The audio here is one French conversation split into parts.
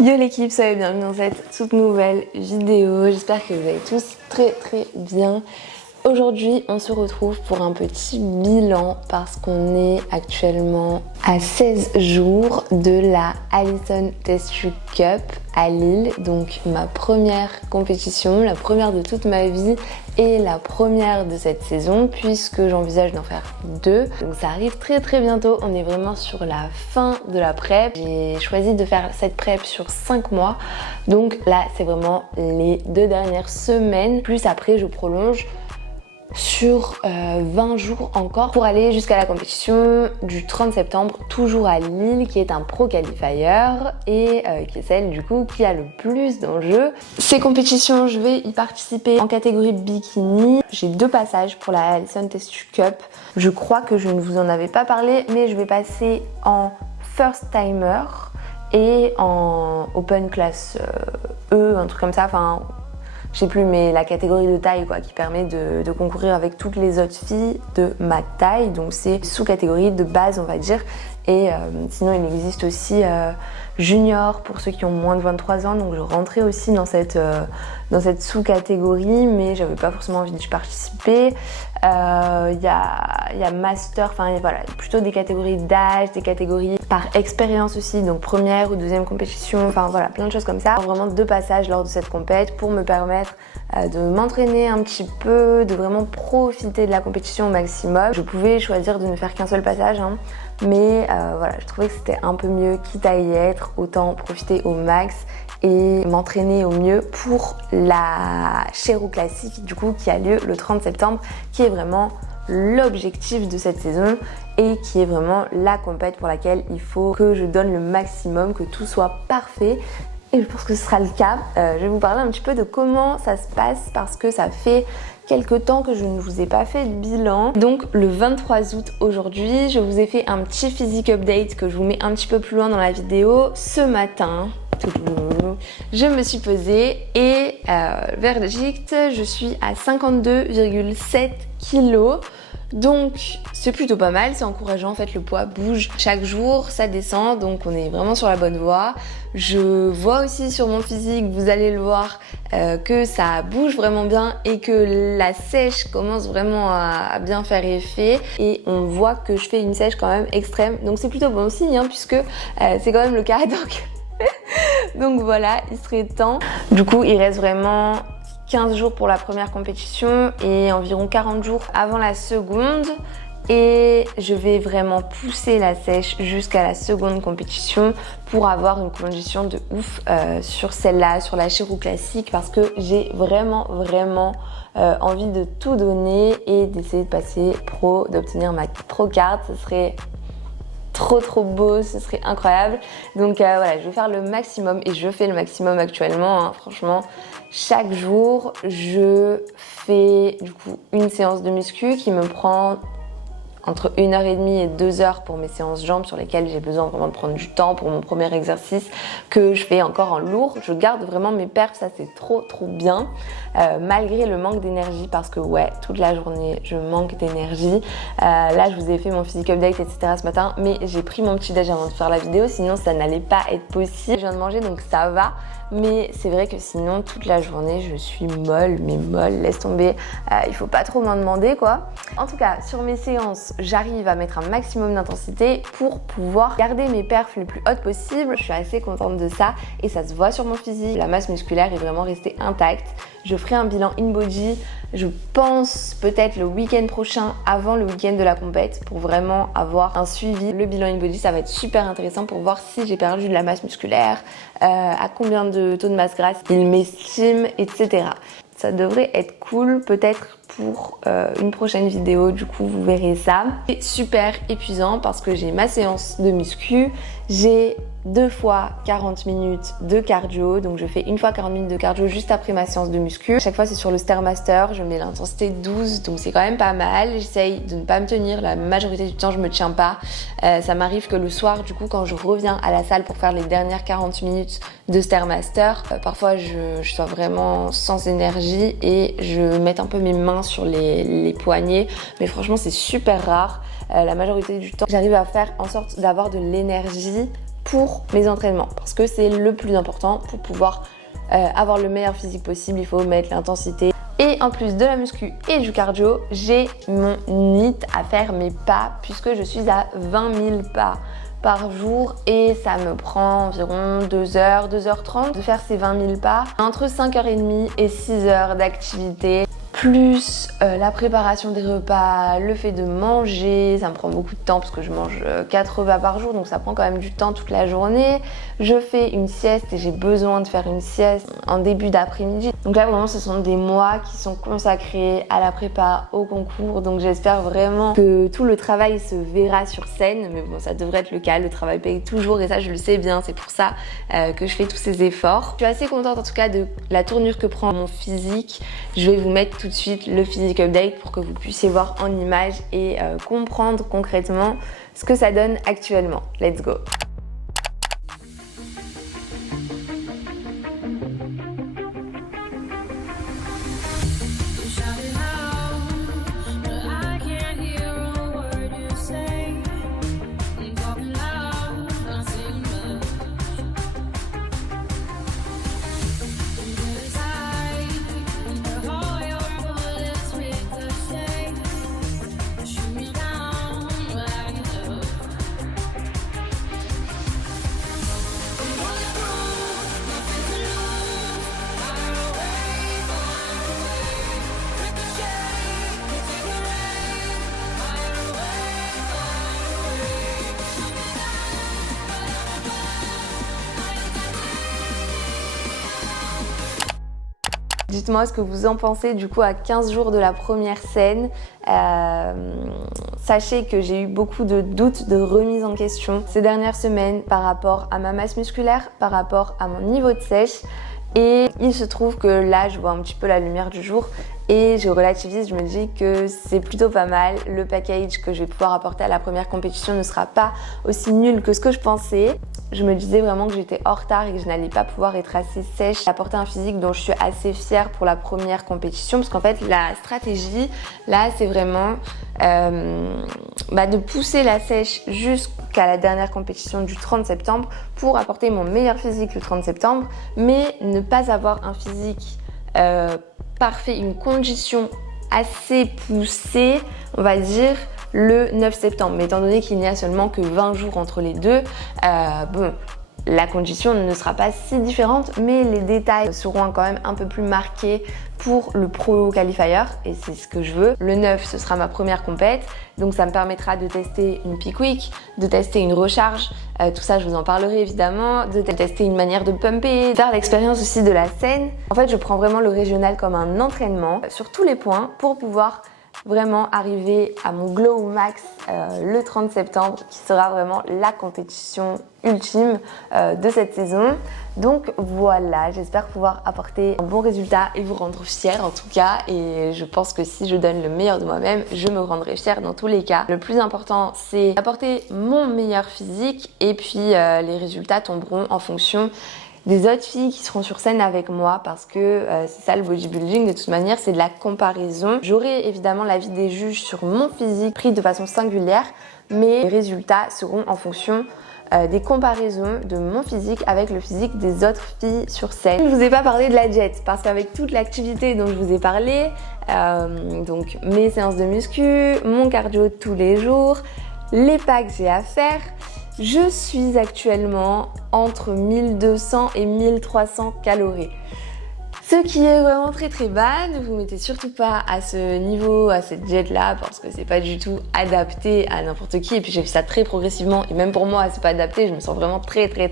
Yo l'équipe, soyez bienvenue dans cette toute nouvelle vidéo. J'espère que vous allez tous très bien. Aujourd'hui, on se retrouve pour un petit bilan parce qu'on est actuellement à 16 jours de la Alison Test Cup à Lille. Donc ma première compétition, la première de toute ma vie et la première de cette saison puisque j'envisage d'en faire 2. Donc ça arrive très bientôt, on est vraiment sur la fin de la prep. J'ai choisi de faire cette prep sur 5 mois. Donc là, c'est vraiment les 2 dernières semaines. Plus après, je prolonge sur 20 jours encore pour aller jusqu'à la compétition du 30 septembre, toujours à Lille, qui est un pro qualifier et qui est celle du coup qui a le plus d'enjeux. Ces compétitions, je vais y participer en catégorie bikini. J'ai 2 passages pour la Alison Test Cup. Je crois que je ne vous en avais pas parlé, mais je vais passer en first timer et en open class E, un truc comme ça, enfin je sais plus, mais la catégorie de taille quoi, qui permet de concourir avec toutes les autres filles de ma taille. Donc c'est sous-catégorie de base on va dire. Et sinon il existe aussi junior pour ceux qui ont moins de 23 ans. Donc je rentrais aussi dans cette sous-catégorie, mais j'avais pas forcément envie d'y participer. Il y a master, enfin voilà, plutôt des catégories d'âge, des catégories par expérience aussi, donc première ou deuxième compétition, enfin voilà, plein de choses comme ça. Vraiment 2 passages lors de cette compète pour me permettre de m'entraîner un petit peu, de vraiment profiter de la compétition au maximum. Je pouvais choisir de ne faire qu'un seul passage, hein, mais voilà, je trouvais que c'était un peu mieux, quitte à y être, autant profiter au max et m'entraîner au mieux pour la Cherou Classic du coup qui a lieu le 30 septembre, qui est vraiment l'objectif de cette saison et qui est vraiment la compète pour laquelle il faut que je donne le maximum, que tout soit parfait. Et je pense que ce sera le cas. Je vais vous parler un petit peu de comment ça se passe parce que ça fait quelques temps que je ne vous ai pas fait de bilan. Donc le 23 août aujourd'hui, je vous ai fait un petit physique update que je vous mets un petit peu plus loin dans la vidéo. Ce matin, je me suis pesée et verdict, je suis à 52,7 kg. Donc c'est plutôt pas mal, c'est encourageant, en fait le poids bouge chaque jour, ça descend, donc on est vraiment sur la bonne voie. Je vois aussi sur mon physique, vous allez le voir, que ça bouge vraiment bien et que la sèche commence vraiment à bien faire effet. Et on voit que je fais une sèche quand même extrême, donc c'est plutôt bon signe hein, puisque c'est quand même le cas. Donc voilà, il serait temps. Du coup, il reste vraiment 15 jours pour la première compétition et environ 40 jours avant la seconde. Et je vais vraiment pousser la sèche jusqu'à la seconde compétition pour avoir une condition de ouf sur celle-là, sur la Cherou Classic, parce que j'ai vraiment envie de tout donner et d'essayer de passer pro, d'obtenir ma pro card. Ce serait trop beau, ce serait incroyable. Donc voilà, je vais faire le maximum et je fais le maximum actuellement, hein, franchement. Chaque jour, je fais du coup une séance de muscu qui me prend entre 1h30 et 2h pour mes séances jambes sur lesquelles j'ai besoin vraiment de prendre du temps pour mon premier exercice que je fais encore en lourd. Je garde vraiment mes perfs, ça c'est trop bien, malgré le manque d'énergie parce que ouais, toute la journée je manque d'énergie. Là je vous ai fait mon physique update etc ce matin, mais j'ai pris mon petit déj avant de faire la vidéo, sinon ça n'allait pas être possible. Je viens de manger donc ça va, mais c'est vrai que sinon toute la journée je suis molle, mais molle, laisse tomber, il faut pas trop m'en demander quoi. En tout cas sur mes séances, j'arrive à mettre un maximum d'intensité pour pouvoir garder mes perfs les plus hautes possibles. Je suis assez contente de ça et ça se voit sur mon physique. La masse musculaire est vraiment restée intacte. Je ferai un bilan in body, je pense peut-être le week-end prochain avant le week-end de la compète pour vraiment avoir un suivi. Le bilan in body, ça va être super intéressant pour voir si j'ai perdu de la masse musculaire, à combien de taux de masse grasse il m'estime, etc. Ça devrait être cool, peut-être pour une prochaine vidéo, du coup vous verrez ça. C'est super épuisant parce que j'ai ma séance de muscu, j'ai 2 fois 40 minutes de cardio, donc je fais une fois 40 minutes de cardio juste après ma séance de muscu. À chaque fois c'est sur le Stairmaster, je mets l'intensité 12, donc c'est quand même pas mal. J'essaye de ne pas me tenir, la majorité du temps je me tiens pas. Ça m'arrive que le soir du coup quand je reviens à la salle pour faire les dernières 40 minutes de Stairmaster, parfois je sois vraiment sans énergie et je mette un peu mes mains sur les poignets, mais franchement c'est super rare. La majorité du temps j'arrive à faire en sorte d'avoir de l'énergie pour mes entraînements parce que c'est le plus important pour pouvoir avoir le meilleur physique possible. Il faut mettre l'intensité. Et en plus de la muscu et du cardio, j'ai mon NEAT à faire mes pas puisque je suis à 20 000 pas par jour et ça me prend environ 2 heures, 2h30 de faire ces 20 000 pas. Entre 5h30 et 6 heures d'activité, plus la préparation des repas, le fait de manger, ça me prend beaucoup de temps parce que je mange 4 repas par jour, donc ça prend quand même du temps toute la journée. Je fais une sieste et j'ai besoin de faire une sieste en début d'après-midi. Donc là vraiment ce sont des mois qui sont consacrés à la prépa, au concours, donc j'espère vraiment que tout le travail se verra sur scène, mais bon ça devrait être le cas, le travail paye toujours et ça je le sais bien, c'est pour ça que je fais tous ces efforts. Je suis assez contente en tout cas de la tournure que prend mon physique. Je vais vous mettre tout de suite le physique update pour que vous puissiez voir en images et comprendre concrètement ce que ça donne actuellement. Let's go! Dites-moi ce que vous en pensez du coup à 15 jours de la première scène. Sachez que j'ai eu beaucoup de doutes, de remises en question ces dernières semaines par rapport à ma masse musculaire, par rapport à mon niveau de sèche. Et il se trouve que là, je vois un petit peu la lumière du jour et je relativise, je me dis que c'est plutôt pas mal. Le package que je vais pouvoir apporter à la première compétition ne sera pas aussi nul que ce que je pensais. Je me disais vraiment que j'étais en retard et que je n'allais pas pouvoir être assez sèche, apporter un physique dont je suis assez fière pour la première compétition parce qu'en fait la stratégie là c'est vraiment de pousser la sèche jusqu'à la dernière compétition du 30 septembre pour apporter mon meilleur physique le 30 septembre mais ne pas avoir un physique parfait, une condition assez poussée on va dire le 9 septembre. Mais étant donné qu'il n'y a seulement que 20 jours entre les deux, la condition ne sera pas si différente, mais les détails seront quand même un peu plus marqués pour le Pro Qualifier et c'est ce que je veux. Le 9, ce sera ma première compète, donc ça me permettra de tester une peak week, de tester une recharge, tout ça je vous en parlerai évidemment, de tester une manière de pumper, faire l'expérience aussi de la scène. En fait, je prends vraiment le régional comme un entraînement sur tous les points pour pouvoir vraiment arriver à mon glow max le 30 septembre qui sera vraiment la compétition ultime de cette saison. Donc voilà, j'espère pouvoir apporter un bon résultat et vous rendre fière en tout cas et je pense que si je donne le meilleur de moi-même, je me rendrai fière dans tous les cas. Le plus important c'est d'apporter mon meilleur physique et puis les résultats tomberont en fonction des autres filles qui seront sur scène avec moi parce que c'est ça le bodybuilding, de toute manière c'est de la comparaison. J'aurai évidemment l'avis des juges sur mon physique pris de façon singulière mais les résultats seront en fonction des comparaisons de mon physique avec le physique des autres filles sur scène. Je ne vous ai pas parlé de la jet parce qu'avec toute l'activité dont je vous ai parlé, donc mes séances de muscu, mon cardio tous les jours, les pas que j'ai à faire, je suis actuellement entre 1200 et 1300 calories. Ce qui est vraiment très très bas, ne vous mettez surtout pas à ce niveau, à cette diète là parce que c'est pas du tout adapté à n'importe qui et puis j'ai fait ça très progressivement et même pour moi c'est pas adapté, je me sens vraiment très faible.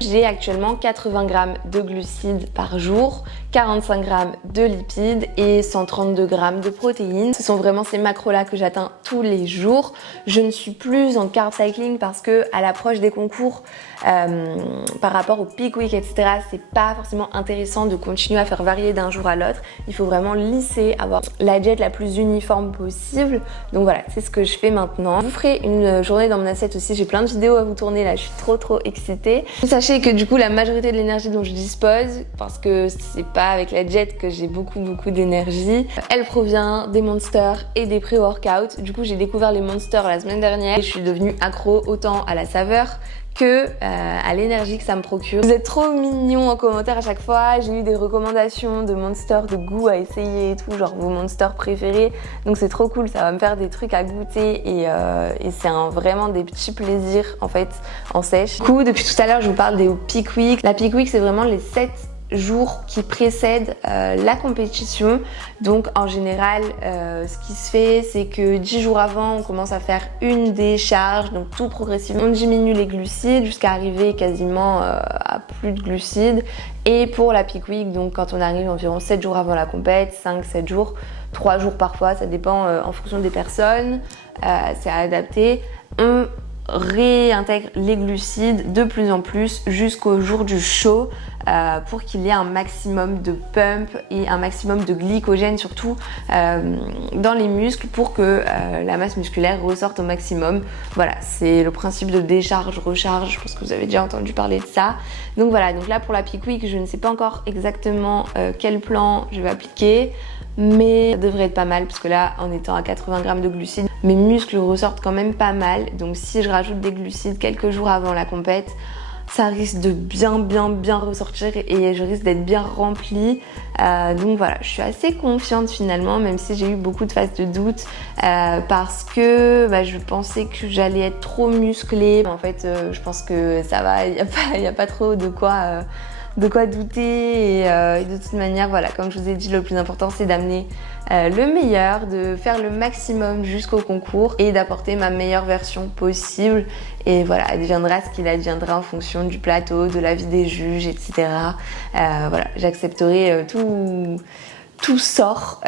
J'ai actuellement 80 grammes de glucides par jour, 45 grammes de lipides et 132 grammes de protéines. Ce sont vraiment ces macros là que j'atteins tous les jours. Je ne suis plus en carb cycling parce que à l'approche des concours par rapport au peak week etc c'est pas forcément intéressant de continuer à faire varier d'un jour à l'autre. Il faut vraiment lisser, avoir la jet la plus uniforme possible. Donc voilà, c'est ce que je fais maintenant. Je vous ferai une journée dans mon assiette aussi. J'ai plein de vidéos à vous tourner là, je suis trop excitée. Sachez que du coup, la majorité de l'énergie dont je dispose, parce que c'est pas avec la jet que j'ai beaucoup d'énergie, elle provient des Monsters et des pré-workouts. Du coup, j'ai découvert les Monsters la semaine dernière et je suis devenue accro autant à la saveur que à l'énergie que ça me procure. Vous êtes trop mignons en commentaire à chaque fois. J'ai eu des recommandations de Monsters de goût à essayer et tout, genre vos Monsters préférés. Donc c'est trop cool, ça va me faire des trucs à goûter et c'est vraiment des petits plaisirs en fait en sèche. Du coup, depuis tout à l'heure, je vous parle des Peak Week. La Peak Week, c'est vraiment les 7 jours qui précèdent la compétition. Donc en général ce qui se fait, c'est que 10 jours avant on commence à faire une décharge, donc tout progressivement on diminue les glucides jusqu'à arriver quasiment à plus de glucides. Et pour la Peak Week, donc quand on arrive environ 7 jours avant la compète, 5-7 jours, 3 jours parfois, ça dépend en fonction des personnes, c'est à adapter, on réintègre les glucides de plus en plus jusqu'au jour du show pour qu'il y ait un maximum de pump et un maximum de glycogène surtout dans les muscles pour que la masse musculaire ressorte au maximum. Voilà, c'est le principe de décharge-recharge, je pense que vous avez déjà entendu parler de ça. Donc voilà, donc là pour la Peak Week, je ne sais pas encore exactement quel plan je vais appliquer, mais ça devrait être pas mal parce que là, en étant à 80 grammes de glucides, mes muscles ressortent quand même pas mal. Donc si je rajoute des glucides quelques jours avant la compète, ça risque de bien ressortir et je risque d'être bien remplie. Donc voilà, je suis assez confiante finalement, même si j'ai eu beaucoup de phases de doute parce que je pensais que j'allais être trop musclée. En fait, je pense que ça va, il n'y a pas trop de quoi douter et de toute manière, voilà, comme je vous ai dit, le plus important c'est d'amener le meilleur, de faire le maximum jusqu'au concours et d'apporter ma meilleure version possible. Et voilà, adviendra ce qu'il adviendra en fonction du plateau, de l'avis des juges, etc. Voilà, j'accepterai tout sort.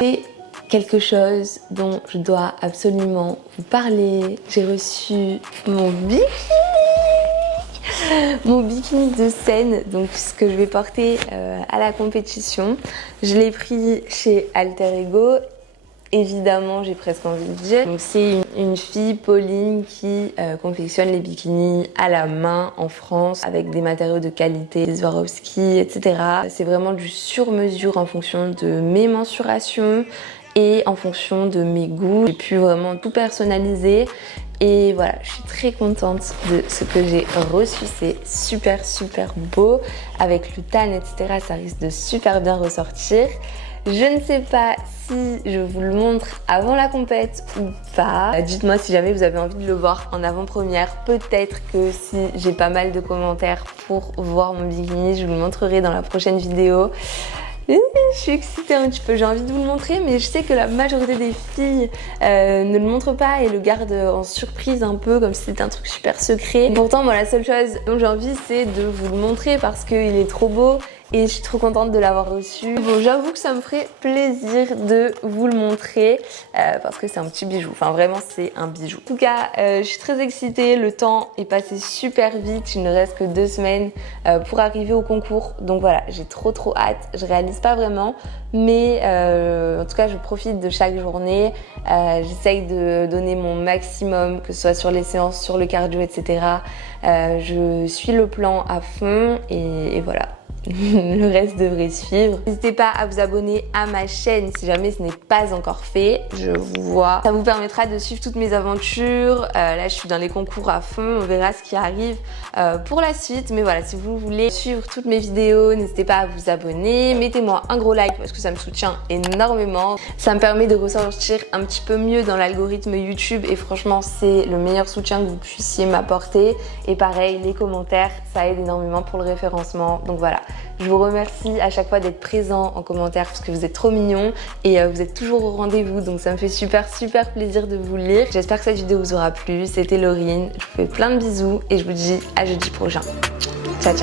Et quelque chose dont je dois absolument vous parler, j'ai reçu mon bikini de scène, donc ce que je vais porter à la compétition. Je l'ai pris chez Alter Ego. Évidemment, j'ai presque envie de dire. Donc c'est une fille, Pauline, qui confectionne les bikinis à la main en France avec des matériaux de qualité, des Swarovski, etc. C'est vraiment du sur-mesure en fonction de mes mensurations et en fonction de mes goûts. J'ai pu vraiment tout personnaliser. Et voilà, je suis très contente de ce que j'ai reçu, c'est super beau, avec le tan, etc. Ça risque de super bien ressortir. Je ne sais pas si je vous le montre avant la compète ou pas. Dites-moi si jamais vous avez envie de le voir en avant-première. Peut-être que si j'ai pas mal de commentaires pour voir mon bikini, je vous le montrerai dans la prochaine vidéo. Je suis excitée un petit peu, j'ai envie de vous le montrer, mais je sais que la majorité des filles ne le montrent pas et le gardent en surprise un peu, comme si c'était un truc super secret. Et pourtant, moi, la seule chose dont j'ai envie, c'est de vous le montrer parce qu'il est trop beau et je suis trop contente de l'avoir reçu. Bon, j'avoue que ça me ferait plaisir de vous le montrer parce que c'est un petit bijou. Enfin, vraiment, c'est un bijou. En tout cas, je suis très excitée. Le temps est passé super vite. Il ne reste que 2 semaines pour arriver au concours. Donc voilà, j'ai trop hâte. Je réalise pas vraiment, mais en tout cas, je profite de chaque journée. J'essaye de donner mon maximum, que ce soit sur les séances, sur le cardio, etc. Je suis le plan à fond et voilà. Le reste devrait suivre. N'hésitez pas à vous abonner à ma chaîne si jamais ce n'est pas encore fait. Je vous vois. Ça vous permettra de suivre toutes mes aventures. Là, je suis dans les concours à fond. On verra ce qui arrive pour la suite. Mais voilà, si vous voulez suivre toutes mes vidéos, n'hésitez pas à vous abonner. Mettez-moi un gros like parce que ça me soutient énormément. Ça me permet de ressortir un petit peu mieux dans l'algorithme YouTube. Et franchement, c'est le meilleur soutien que vous puissiez m'apporter. Et pareil, les commentaires, ça aide énormément pour le référencement. Donc voilà. Je vous remercie à chaque fois d'être présent en commentaire parce que vous êtes trop mignons et vous êtes toujours au rendez-vous, donc ça me fait super plaisir de vous lire. J'espère que cette vidéo vous aura plu. C'était Laurine, je vous fais plein de bisous et je vous dis à jeudi prochain. Ciao.